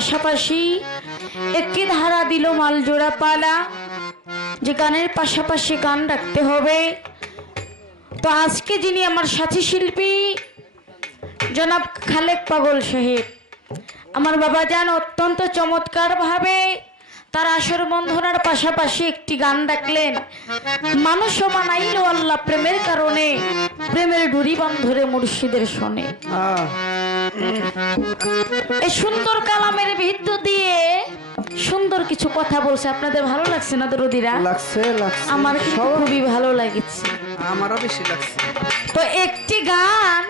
পাশাপাশি একটি ধারা দিল মাল জোড়া পালা, যে গানের পাশাপাশি গান রাখতে হবে। তো আজকে যিনি আমার সাথী শিল্পী, জনাব খালেক পাগল সাহেব, আমার বাবা যান অত্যন্ত চমৎকার ভাবে তার আসর বন্ধনার পাশাপাশি একটি গান ডাকলেন মানুষও মানাইল আল্লাহ প্রেমের কারণে, প্রেমের ডুরি বন্ধরে মুর্শিদের শোনে এই সুন্দর কালামের ভিত্ত দিয়ে সুন্দর কিছু কথা বলছে। আপনাদের ভালো লাগছে না দরদিরা? লাগছে লাগছে। আমার কিন্তু খুবই ভালো লাগছে। আমারও বেশি লাগছে। তো একটি গান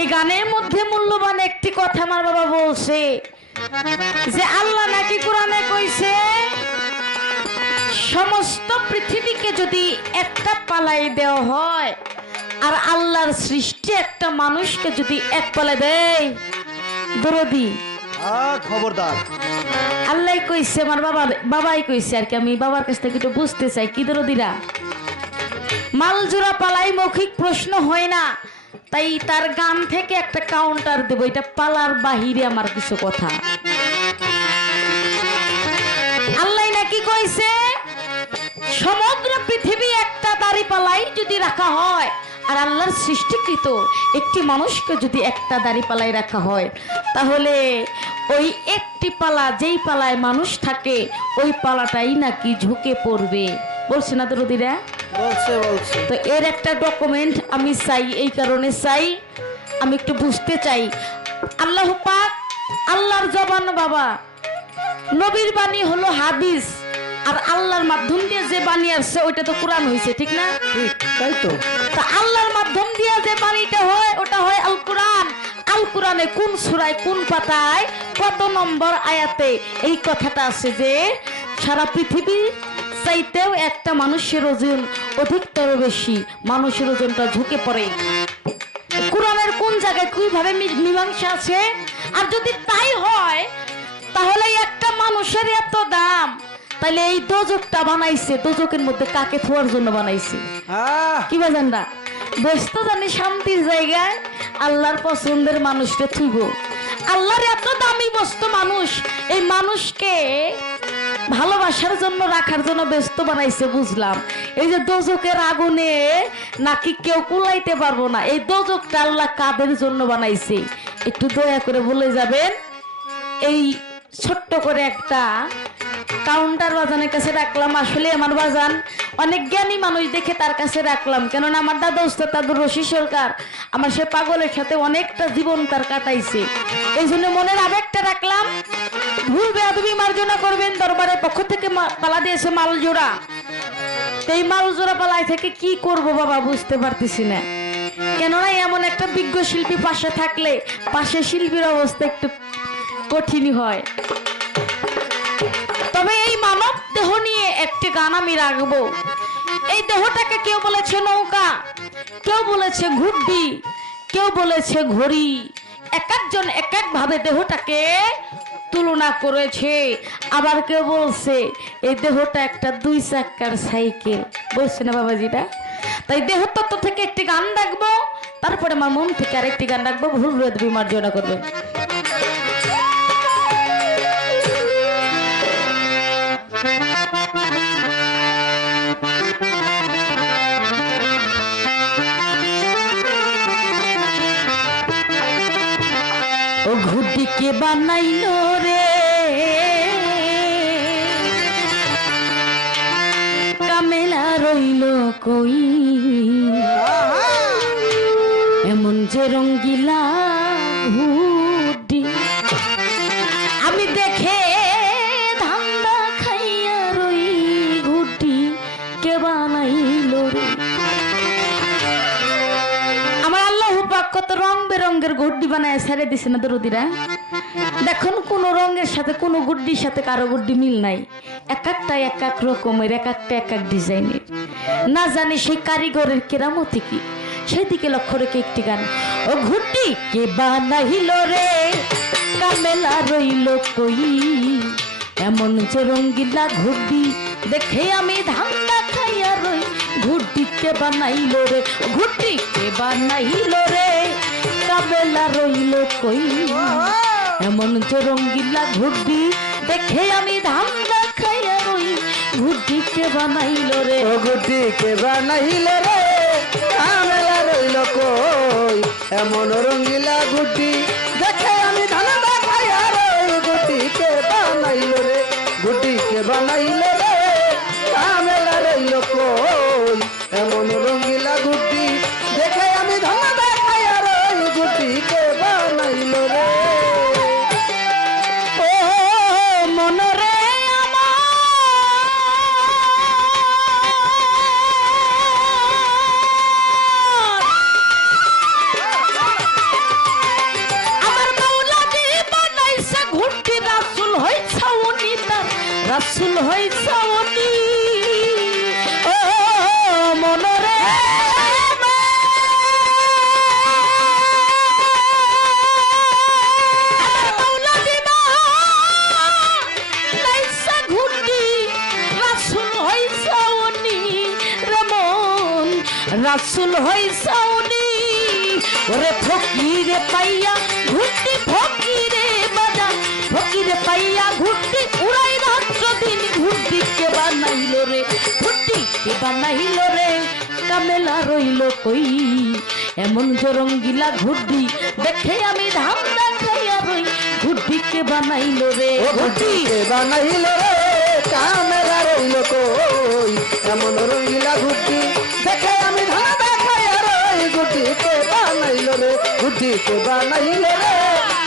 এই গানের মধ্যে মূল্যবান একটি কথা আমার বাবা বলছে যে আল্লাহ নাকি কোরআনে কইছে সমস্ত পৃথিবীকে যদি একটা পালাই দেওয়া হয় আর আল্লাহর সৃষ্টি একটা মানুষকে যদি এক পালাই দেয় দরদি। খবরদার। আল্লাহ কইছে আমার বাবা বাবাই কইছে আর কি আমি বাবার কাছ থেকে একটু বুঝতে চাই কি দরদিরা? মাল পালাই মৌখিক প্রশ্ন হয় না তাই তার গান থেকে একটা কাউন্টার দেবো এটা পালার বাহিরে আমার কিছু কথা। আল্লাহ নাকি কইছে সমগ্র পৃথিবী একটা দাড়ি পালাই যদি রাখা হয় আর আল্লাহর সৃষ্টিকৃত একটি মানুষকে যদি একটা দাড়ি পালায় রাখা হয় তাহলে ওই একটি পালা যেই পালায় মানুষ থাকে ওই পালাটাই নাকি ঝুঁকে পড়বে। বলছে না বলছে বলছে। তো এর একটা ডকুমেন্ট আমি চাই এই কারণে চাই আমি একটু বুঝতে চাই। আল্লাহ পাক আল্লাহর জবান বাবা নবীর বাণী হলো হাদিস। আর আল্লাহর মাধ্যম দিয়ে যে বাণী আসছে ওইটা তো কোরআন হয়েছে ঠিক না? তাই তো। তা আল্লাহর মাধ্যম দিয়ে যে বাণীটা হয় ওটা হয় আল কোরআন আল কোরআনে কোন সুরায় কোন পাতায় কত নম্বর আয়াতে এই কথাটা আছে যে সারা পৃথিবী চাইতেও একটা মানুষের ওজন অধিকতর বেশি মানুষের ওজনটা ঝুঁকে পড়ে। কোরআনের কোন জায়গায় কীভাবে মীমাংসা আছে? আর যদি তাই হয় তাহলে একটা মানুষের এত দাম তাহলে এই দোজকটা বানাইছে দোজকের মধ্যে কাকে থোয়ার জন্য বানাইছে? কি বাজান না ব্যস্ত জানি শান্তির জায়গায় আল্লাহর পছন্দের মানুষকে থুইব। আল্লাহর এত দামি বস্তু মানুষ এই মানুষকে ভালোবাসার জন্য রাখার জন্য ব্যস্ত বানাইছে বুঝলাম। এই যে দোজকের আগুনে নাকি কেউ কুলাইতে পারব না এই দোজকটা আল্লাহ কাদের জন্য বানাইছে? একটু দয়া করে বলে যাবেন এই ছোট্ট করে একটা কাউন্টার বাজানের কাছে রাখলাম। আসলে আমার বাজান অনেক জ্ঞানী মানুষ দেখে তার কাছে রাখলাম। কেননা আমার দাদা উস্তাদ দাদুর রশি সরকার, আমার সে পাগলের সাথে অনেকটা জীবন তার কাটাইছে। এই জন্য মনের আবেগটা রাখলাম। ভুল বেয়াদবি মার্জনা করবেন দরবারের পক্ষ থেকে পালা দিয়েছে মাল জোড়া। তো এই মাল জোড়া পালাই থেকে কি করব বাবা বুঝতে পারতেছি না। কেননা এমন একটা বিজ্ঞ শিল্পী পাশে থাকলে পাশে শিল্পীর অবস্থা একটু কঠিনই হয়। দেহ নিয়ে একটি গান আমি রাখব। এই দেহটাকে কেউ বলেছে নৌকা, কেউ বলেছে ঘুড্ডি কেউ বলেছে ঘড়ি। এক একজন এক এক ভাবে দেহটাকে তুলনা করেছে। আবার কেউ বলছে, এই দেহটা একটা দুই চাক্কার সাইকেল। বলছে না বাবাজিটা তাই দেহ তত্ত্ব থেকে একটি গান রাখব, তারপরে আমার মন থেকে আরেকটি গান রাখব, ভুল বিমার্জনা করবেন ঘুটিকে বানাইলো রে? কামেলা রইল কই? এমন যে রঙ্গিলা ঘুটি আমি দেখে ধান্দা খাইয়া রই ঘুটি কে বানাইলো রে? আমার আল্লাহ পাক কত রং বেরঙ্গের গুড্ডি বানায় ছেড়ে দিছে না দরদিরা? দেখুন কোন রঙের সাথে, কোন গুড্ডির সাথে কারও গুড্ডি মিল নাই। এক একটা, এক এক রকমের, এক একটা, এক এক ডিজাইনের। না জানি সেই কারিগরের কেরামতি কি। সেদিকে লক্ষ্য রেখে একটি গান। ও ঘুড্ডি কে বানাইল রে? কামেলা রইল কই? এমন যে রঙ্গিলা ঘুড্ডি দেখে আমি ধান্দা খাইয়া রই। ঘুড্ডি কে বানাইল রে? ঘুড্ডি কে বানাইল রে? কাবেলা রইল কই? এমন তো রঙ্গিলা ঘুরবি দেখে আমি ধান খাইয়া রই। ঘুরবিকে বানাইল রে। গুটি কে বানাইল রে। কামেলা রইল কই? এমন রঙ্গিলা গুটি উড়াই রাত্র দিন ঘুরতি কে বানাইল রে ঘুরতি কে বানাইল রে কামেলা রইল কই? এমন জরঙ্গিলা ঘুরতি দেখে আমি ধাম দেখাইয়া রই ঘুরতি কে বানাইল রে ও গুটি কে বানাইল রে কামেলা রইল কই? এমন রঙিলা গুটি দেখে আমি ধান দেখাই আর ওই বানাইল রে গুটি বানাইল রে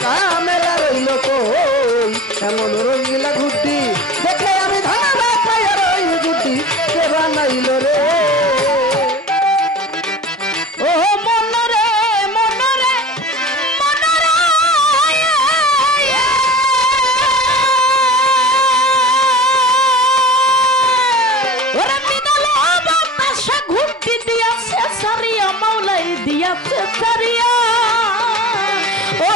কামেলা রইল কই? এমন রঙিলা গুটি দেখে আমি ধান দেখাই আর ওই গুটি কে বানাইল রে? ও মনরে মনরে মনরে ওরে মিনাল বাতাসে ঘুরতি দিয়াছে, সারিয়া মাওলাই দিয়াছে, সারিয়া। ও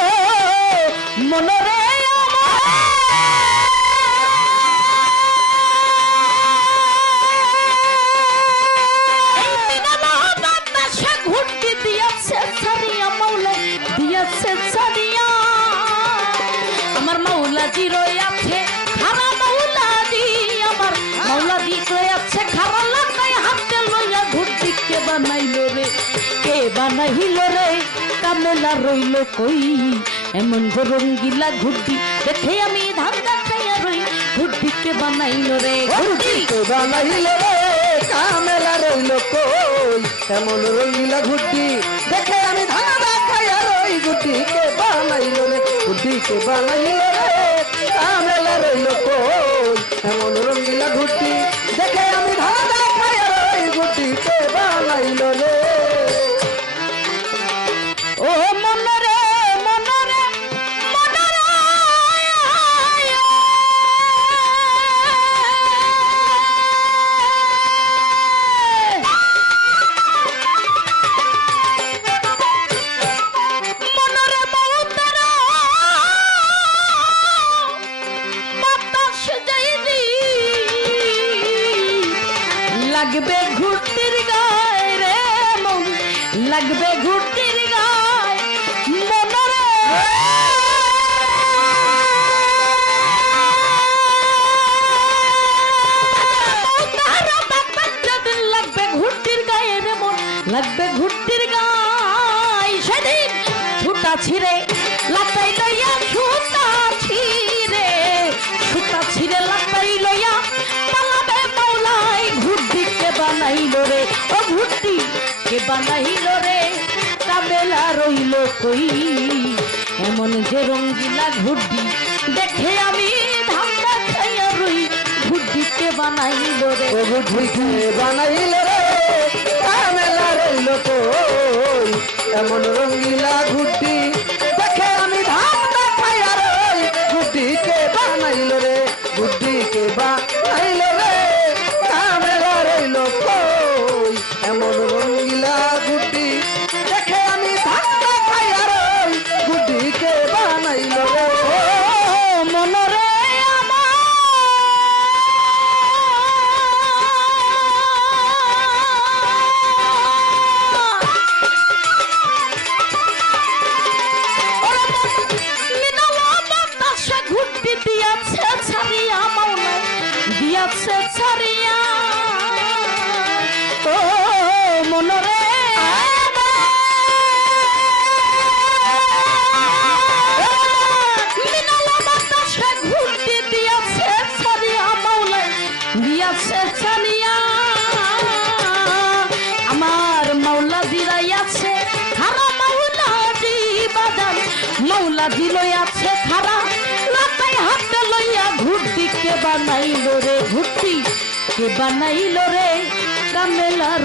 মনরে এই বানাইলো রে, কামেলা রইল কই? এমন রঙ্গিলা ঘুরতি, দেখে আমি ধান খাইয়া রই। ঘুরতি কে বানাইলো রে, ঘুরতি। ঘুটি বানাইল রে, কামেলা রইল কই? এমন রঙিলা ঘুটি দেখে আমি ধান দেখাই আর ওই কে বানাইল রে গুটি কে বানাইল রে, কামেলা রইল কই? এমন লাগবে ঘুরতির গায়। সেদিন ছুটা ছিঁড়ে লাতাই লইয়া ছুটা ছিঁড়ে ছুটা ছিঁড়ে লাতাই লইয়া পালাবে মাওলাই ঘুরতি কে বানাইল রে? ও ঘুরতি কে বানাইল রে? কাবেলা রইল কই? এমন যে রঙ্গিলা ঘুরতি দেখে আমি ধান্দা খাইয়া রই। ঘুরতি কে বানাইল রে? ও কে বানাইল কই এমন রঙিলা ঘুটি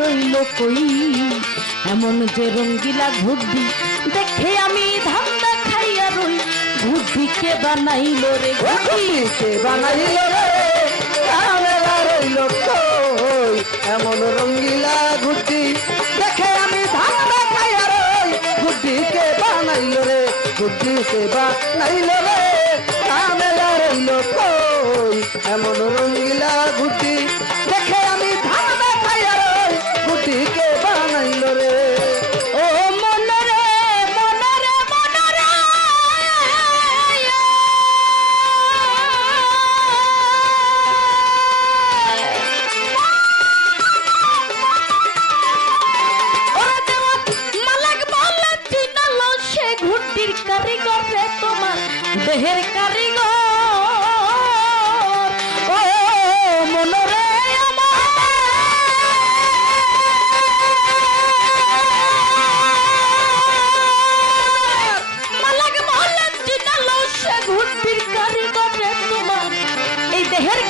রইল কই? এমন যে রঙ্গিলা ঘুরতি দেখে আমি ধান্দা খাইয়া রই। ঘুরতি কে বানাইলো রে কে বানাইল রে? রইল কই? এমন রঙ্গিলা ঘুটি দেখে আমি ধান খাই আর ঘুটি কে বানাইল রে? ঘুটি কে বানাইল রে? দেহের কারিগর।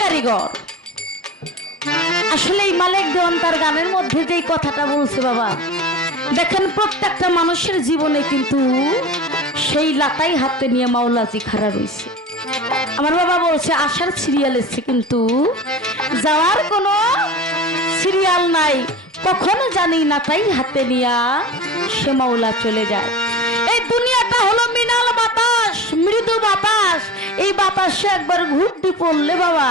কারিগর। আসলে এই মালিক দেওয়ান তার গানের মধ্যে যেই কথাটা বলছে বাবা, দেখেন প্রত্যেকটা মানুষের জীবনে কিন্তু সেই লাটাই হাতে নিয়ে মাওলাজি খাড়া রয়েছে আমার বাবা বলছে, আসার সিরিয়াল এসছে কিন্তু যাওয়ার কোনো সিরিয়াল নাই। কখনো জানি না তাই হাতে নিয়া সে মাওলা চলে যায়। এই দুনিয়াটা হলো মিনাল বাতাস, মৃদু বাতাস। এই বাতাসে একবার ঘুরতি পড়লে বাবা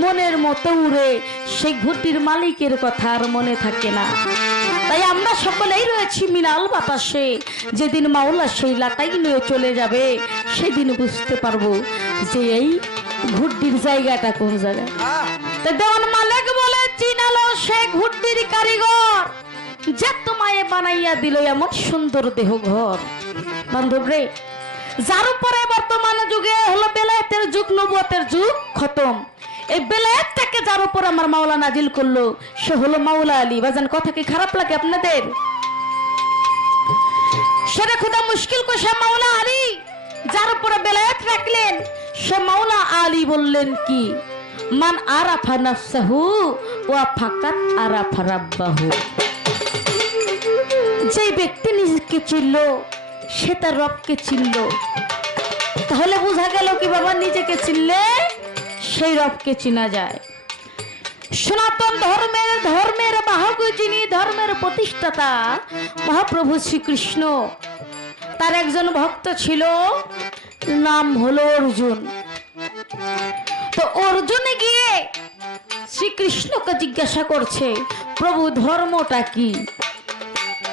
মনের মতো উড়ে। সেই ঘুরতির মালিকের কথা আর মনে থাকে না। তাই আমরা সকলেই রয়েছি মিনাল বাতাসে। যেদিন মাওলা সেই লাটাই নিয়ে চলে যাবে সেদিন বুঝতে পারব যে এই ঘুরতির জায়গাটা কোন জায়গায় তা দেওয়ান মালিক বলে চিনালো সে ঘুরতির কারিগর যে তোমায় বানাইয়া দিল এমন সুন্দর দেহ ঘর বান্ধব রে যার উপরে বর্তমান যুগে হলো বেলায়েতের যুগ নবুয়তের যুগ খতম। এই যার উপর আমার মাওলা নাজিল করল, সে হলো মাওলা আলী। বাজান, কথা কি খারাপ লাগে আপনাদের? সেটা খুদা মুশকিল মাওলা আলী। যার উপরে বেলায়েত রাখলেন, সে মাওলা আলী বললেন কি? মান আরাফা নাফসাহু ফাকাত আরাফা রাব্বাহু। যে ব্যক্তি নিজেকে চিনল, সে তার রবকে চিনল। তাহলে বোঝা গেল কি বাবা নিজেকে চিনলে সেই রবকে চিনা যায়। সনাতন ধর্মের ধর্মের বাহক যিনি ধর্মের প্রতিষ্ঠাতা, মহাপ্রভু শ্রীকৃষ্ণ, তার একজন ভক্ত ছিল, নাম হলো অর্জুন। তো অর্জুনে গিয়ে শ্রীকৃষ্ণকে জিজ্ঞাসা করছে, প্রভু, ধর্মটা কি?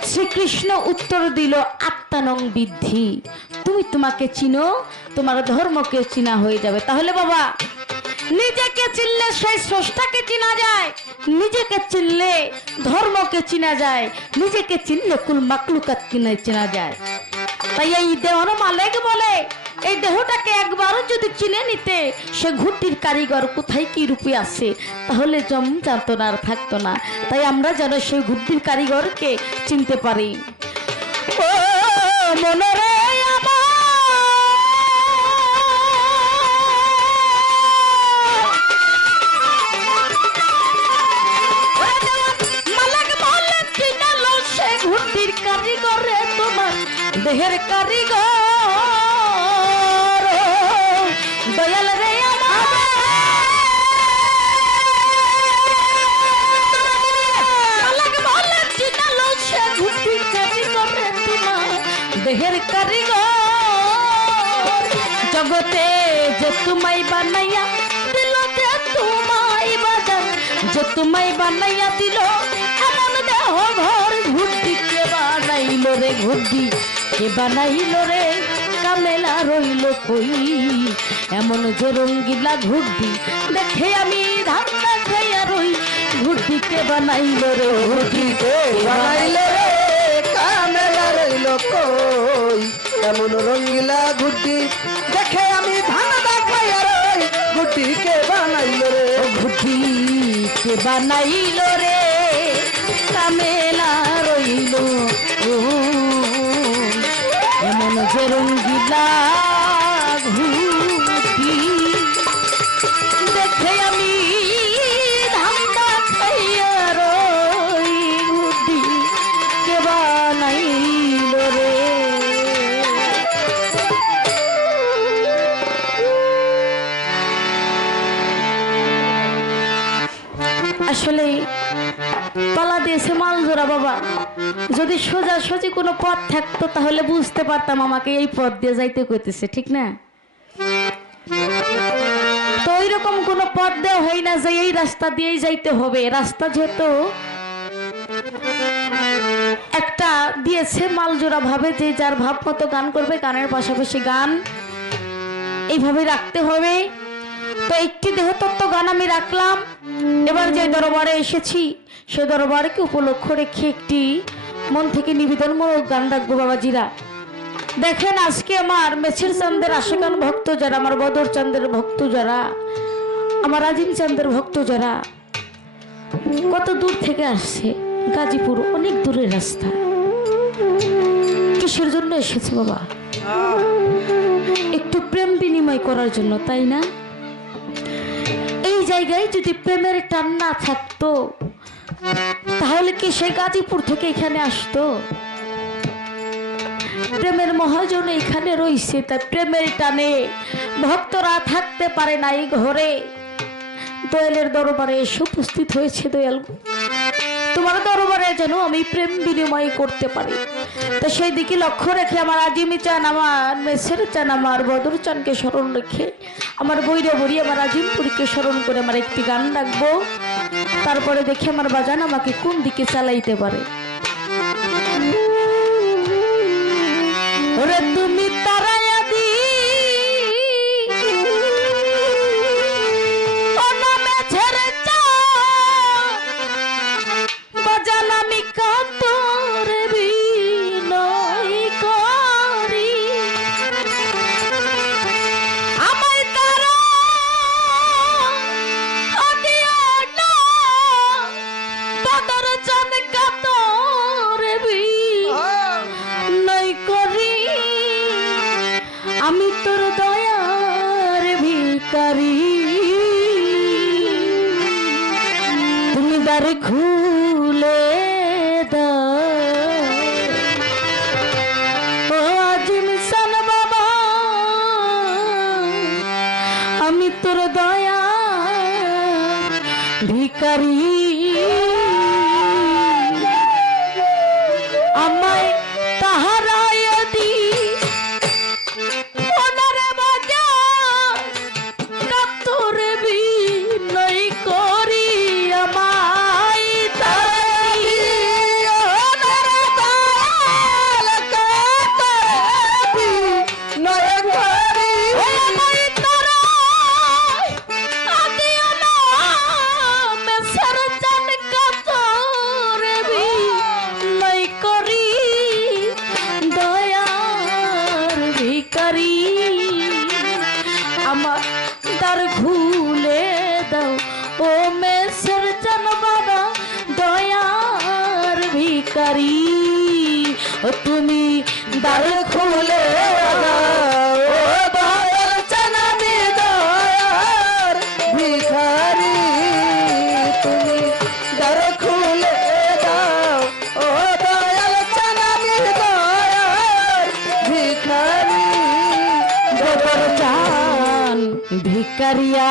শ্রীকৃষ্ণ উত্তর দিল, আত্মানং বৃদ্ধি। তুমি তোমাকে চিনো, তোমার ধর্মকে চিনা হয়ে যাবে। তাহলে বাবা নিজেকে চিনলে সেই স্রষ্টাকে চিনা যায়, নিজেকে চিনলে ধর্মকে চিনা যায়, নিজেকে চিনলে কুল মাকলুকাত কিনে চেনা যায়। তাই এই দেহর মালিক বলে, এই দেহটাকে একবারও যদি চিনে নিতে, সে ঘুরটির কারিগর কোথায় কি রূপে আছে, তাহলে জম জানতো না আর থাকতো না। তাই আমরা যেন সেই ঘুরটির কারিগরকে চিনতে পারি। ও মনরে দেহের কারিগর দয়াল রে দেহের কারিগর জগতে যে তোমায় বানাইয়া দিল যে তোমায় বাজান। যে তোমায় বানাইয়া দিল এমন দেহ ঘর ঘুরতি কে বানাইল রে ঘুরতি কে বানাইল রে? কামেলা রইল কই? এমন যে রঙ্গিলা ঘুরতি দেখে আমি ধান্দা খাইয়া রই। ঘুরতি কে বানাইল রে? ঘুরতি কে বানাইলে রে? কামেলা রইল কই? এমন রঙ্গিলা ঘুটি দেখে আমি ধান দেখাই রই। ঘুটি কে বানাইল রে? ঘুটি কে বানাইল রে যদি সোজা সোজি কোনো পথ থাকতো, তাহলে বুঝতে পারতাম আমাকে এই পথ দিয়ে যাইতে কইতেছে, ঠিক না? তো ওই রকম কোনো পথ দেওয়া হয় না যে এই রাস্তা দিয়েই যাইতে হবে। রাস্তা যেহেতু একটা দিয়েছে মালজোড়া ভাবে, যে যার ভাব মতো গান করবে, গানের পাশাপাশি গান এইভাবে রাখতে হবে। তো একটি দেহতত্ত্ব গান আমি রাখলাম। এবার যে দরবারে এসেছি সে দরবারকে উপলক্ষ রেখে একটি মন থেকে নিবেদনমূলক গান রাখব বাবাজিরা। দেখেন আজকে আমার মেছির চান্দের আশেকান ভক্ত যারা, আমার বদর চান্দের ভক্ত যারা, আমার আজিম চান্দের ভক্ত যারা, কত দূর থেকে আসছে? গাজীপুর অনেক দূরের রাস্তা। কিসের জন্য এসেছে বাবা? একটু প্রেম বিনিময় করার জন্য, তাই না? এই জায়গায় যদি প্রেমের টান না থাকতো তাহলে কি সে গাজীপুর থেকে এখানে আসতো? প্রেমের মহাজন এখানে রইছে তাই প্রেমের টানে ভক্তরা থাকতে পারে না এই ঘরে। দয়ালের দরবারে এসে উপস্থিত হয়েছে দয়াল। তোমার দরবারে যেন আমি প্রেম বিনিময় করতে পারি। তো সেই দিকে লক্ষ্য রেখে আমার আজিমি চান, আমার মেসের চান, আমার বদর চানকে স্মরণ রেখে, আমার বৈরবরী আমার আজিমপুরীকে স্মরণ করে আমার একটি গান রাখব। তারপরে দেখি আমার বাজান আমাকে কোন দিকে চালাইতে পারে। ಕರಿಯಾ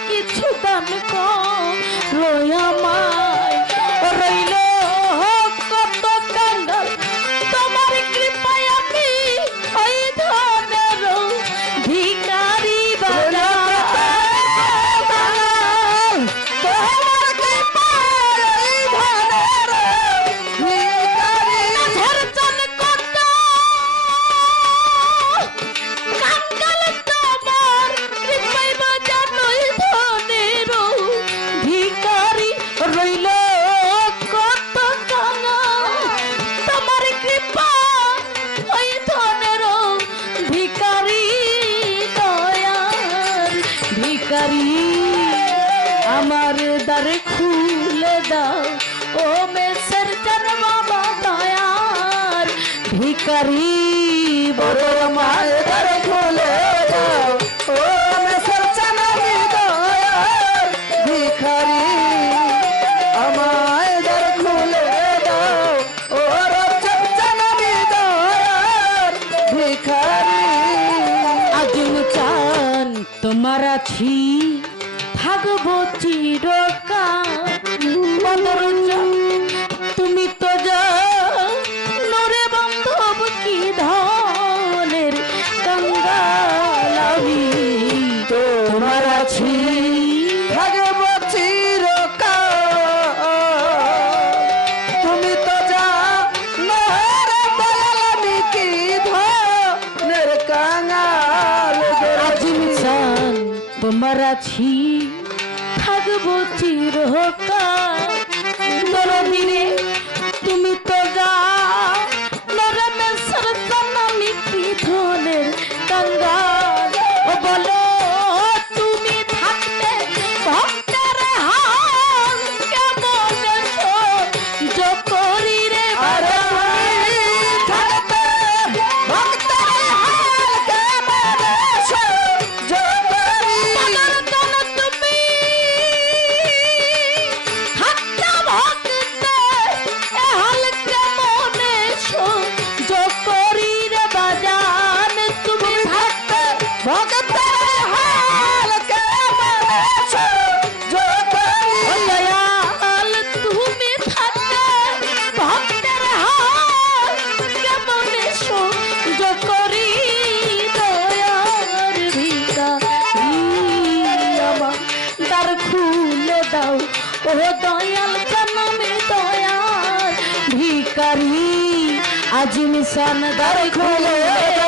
কিছু দান রয়ামায় ভিকারি বড় মায়ের তোমার আছি থাকব চিরকাল। দিনে তুমি তো যা দয়াল কানমে দয়াল ভিকারি আজ মিশন দর খোলো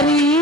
দয়া ভিকারি